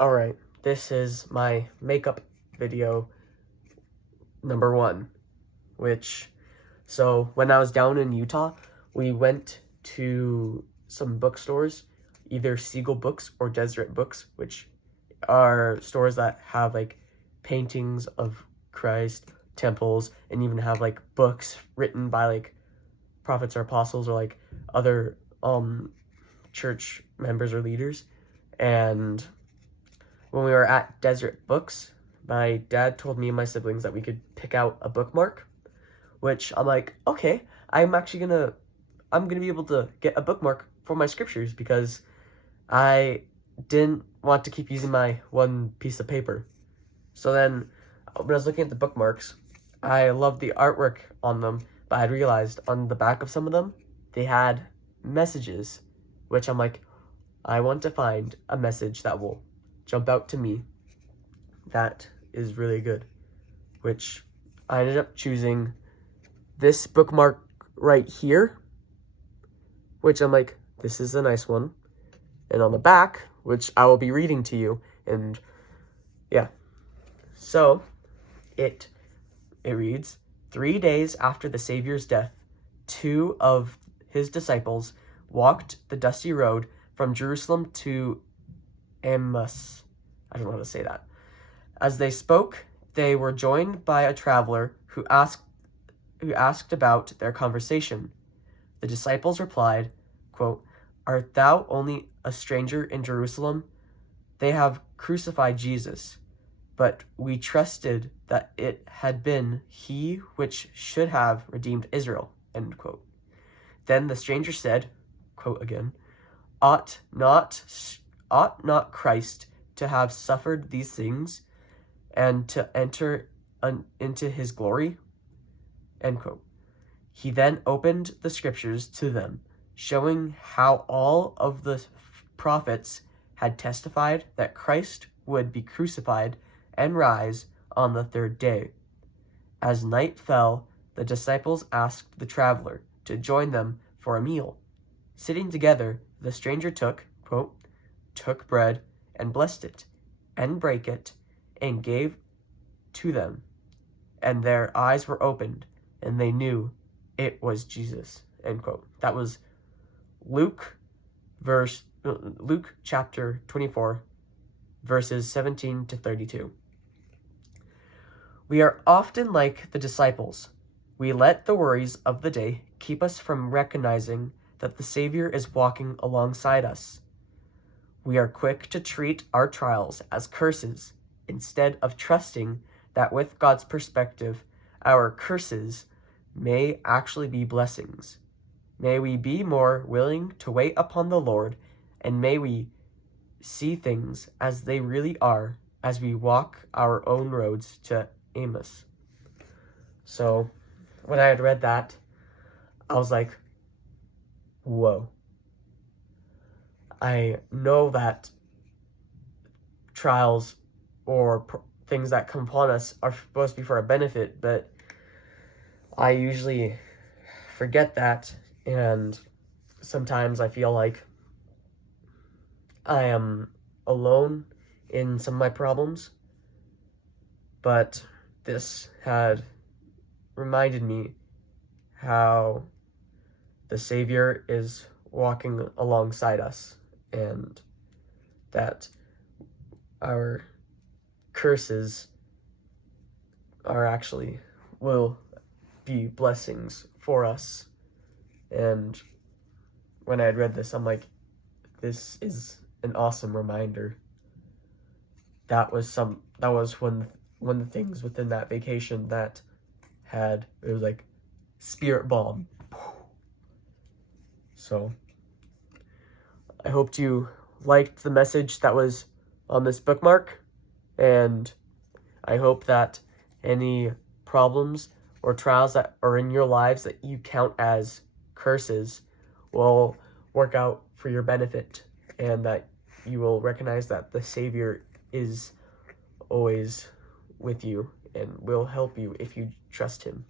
Alright, this is my makeup video number 1, so when I was down in Utah, we went to some bookstores, either Siegel Books or Deseret Books, which are stores that have like paintings of Christ, temples, and even have like books written by like prophets or apostles or like other church members or leaders. And when we were at Deseret Books, my dad told me and my siblings that we could pick out a bookmark, which I'm like, okay, I'm gonna be able to get a bookmark for my scriptures because I didn't want to keep using my one piece of paper. So then when I was looking at the bookmarks, I loved the artwork on them, but I realized on the back of some of them, they had messages, which I'm like, I want to find a message that will jump out to me that is really good, which I ended up choosing this bookmark right here, which I'm like, this is a nice one. And on the back, which I will be reading to you, and yeah. So it reads, 3 days after the Savior's death, 2 of his disciples walked the dusty road from Jerusalem to Emmaus. I don't know how to say that. As they spoke, they were joined by a traveler who asked about their conversation. The disciples replied, quote, "Art thou only a stranger in Jerusalem? They have crucified Jesus, but we trusted that it had been he which should have redeemed Israel." End quote. Then the stranger said, quote again, ought not Christ to have suffered these things and to enter into his glory? End quote. He then opened the scriptures to them, showing how all of the prophets had testified that Christ would be crucified and rise on the 3rd day. As night fell, the disciples asked the traveler to join them for a meal. Sitting together, the stranger took bread and blessed it, and brake it, and gave to them. And their eyes were opened, and they knew it was Jesus. End quote. That was Luke chapter 24, verses 17 to 32. We are often like the disciples. We let the worries of the day keep us from recognizing that the Savior is walking alongside us. We are quick to treat our trials as curses instead of trusting that with God's perspective, our curses may actually be blessings. May we be more willing to wait upon the Lord, and may we see things as they really are as we walk our own roads to Emmaus. So when I had read that, I was like, whoa. I know that trials or things that come upon us are supposed to be for our benefit, but I usually forget that, and sometimes I feel like I am alone in some of my problems, but this had reminded me how the Savior is walking alongside us, and that our curses are actually will be blessings for us. And when I had read this, I'm like, this is an awesome reminder. That was one of the things within that vacation that it was like spirit bomb. So I hoped you liked the message that was on this bookmark, and I hope that any problems or trials that are in your lives that you count as curses will work out for your benefit, and that you will recognize that the Savior is always with you and will help you if you trust him.